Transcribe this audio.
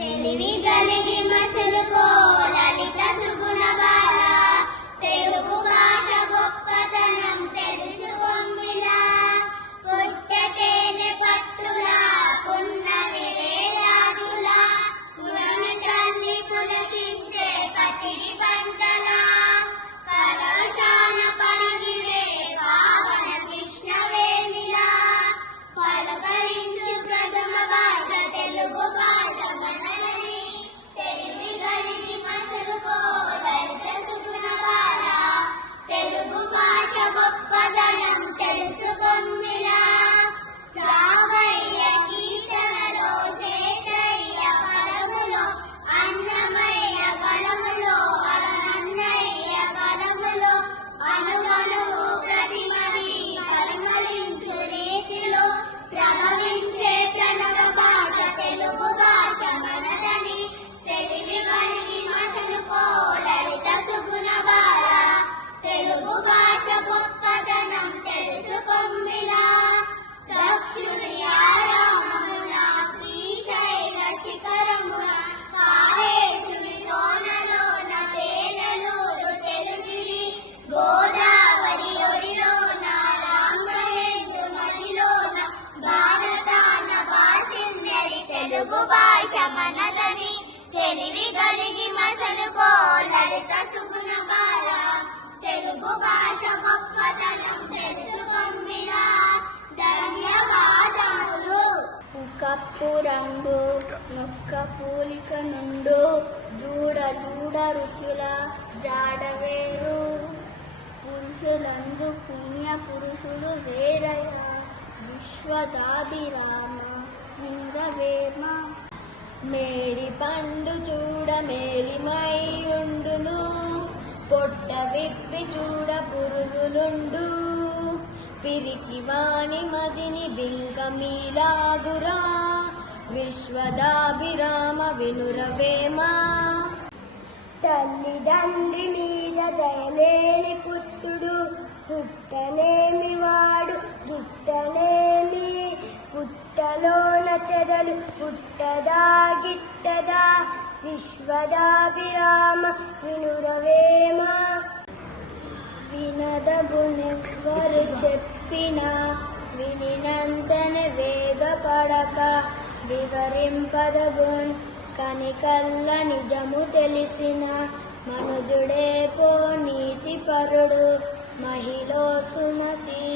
తెలివి కలిగి మసలుకో లలిత సుగుణ బాల, తెలుగు భాష గొప్పతనం తెలుసుకొమ్మిలా. పుట్టటేనే పట్టులా పున్నమి రేరాజులా, పురమి తల్లి పులకించే పసిడి పంటలా, పరవశాన పరగిడే పావన కృష్ణవేణిలా. పలకరించు ప్రథమ భాష తెలుగు భాష మనలని, తెలివి కలిగి మసలుకో లలిత సుగుణ బాల, తెలుగు భాష గొప్పదనం తెలుసుకొమ్మిలా. రామయ్య కీర్తనలో శేషయ్య పరములో, అన్నమయ్య గణములో అరనన్నయ్య గణములో, అనుగనువు ప్రతిమని పరిమళించు రీతిలో ప్రభవించే ప్రణవ భాష తెలుగు భాష మనదని, తెలివి కలిగి మసలుకో లలిత సుగుణ బాల, తెలుగు భాష గొప్పదనం తెలుసుకొమ్మిలా. దక్షుని ఆరామమున శ్రీశైల శిఖరమున, కాళేశుని కోనలోన తేనెలూరు తెలుగిలి, గోదావరి ఒడిలోన రామహేంద్రు నదిలోన, భారతాన భాషిల్లడి తెలుగు భాష మనదని, తెలివి కలిగి మసలుకో లలిత సుగుణ బాల, తెలుగు భాష గొప్పతనం తెలుసుకొమ్మిలా. ధన్యవాదములు. కప్పు రంగు నొక్క పూలిక నుండు, జూడ జూడ రుచుల జాడవేరు. పురుషులందు పుణ్య పురుషులు వేరయ, విశ్వదాభిరామ ఇంద్రవేమ. మేడి పండు చూడ మేలిమైయుండును, పొట్ట విప్పి చూడ పురుగులుండు. పిరికి వాణి మదిని బింకమీలాగురా, విశ్వదాభిరామ వినురవేమ. తల్లిదండ్రి మీద దయలేని పుత్రుడు, పుట్టనేమి వాడు దుట్టనేమి. పుట్టలోన చెదలు పుట్టదా గిట్టదా, విశ్వదాభిరామ వినురవేమ. వినదగునెవ్వరు చెప్పినా వినినంతనే వేగపడక, వివరింపదగున్ కనికల్ల నిజము తెలిసిన. మనుజుడే పో నీతి పరుడు మహిళ సుమతి.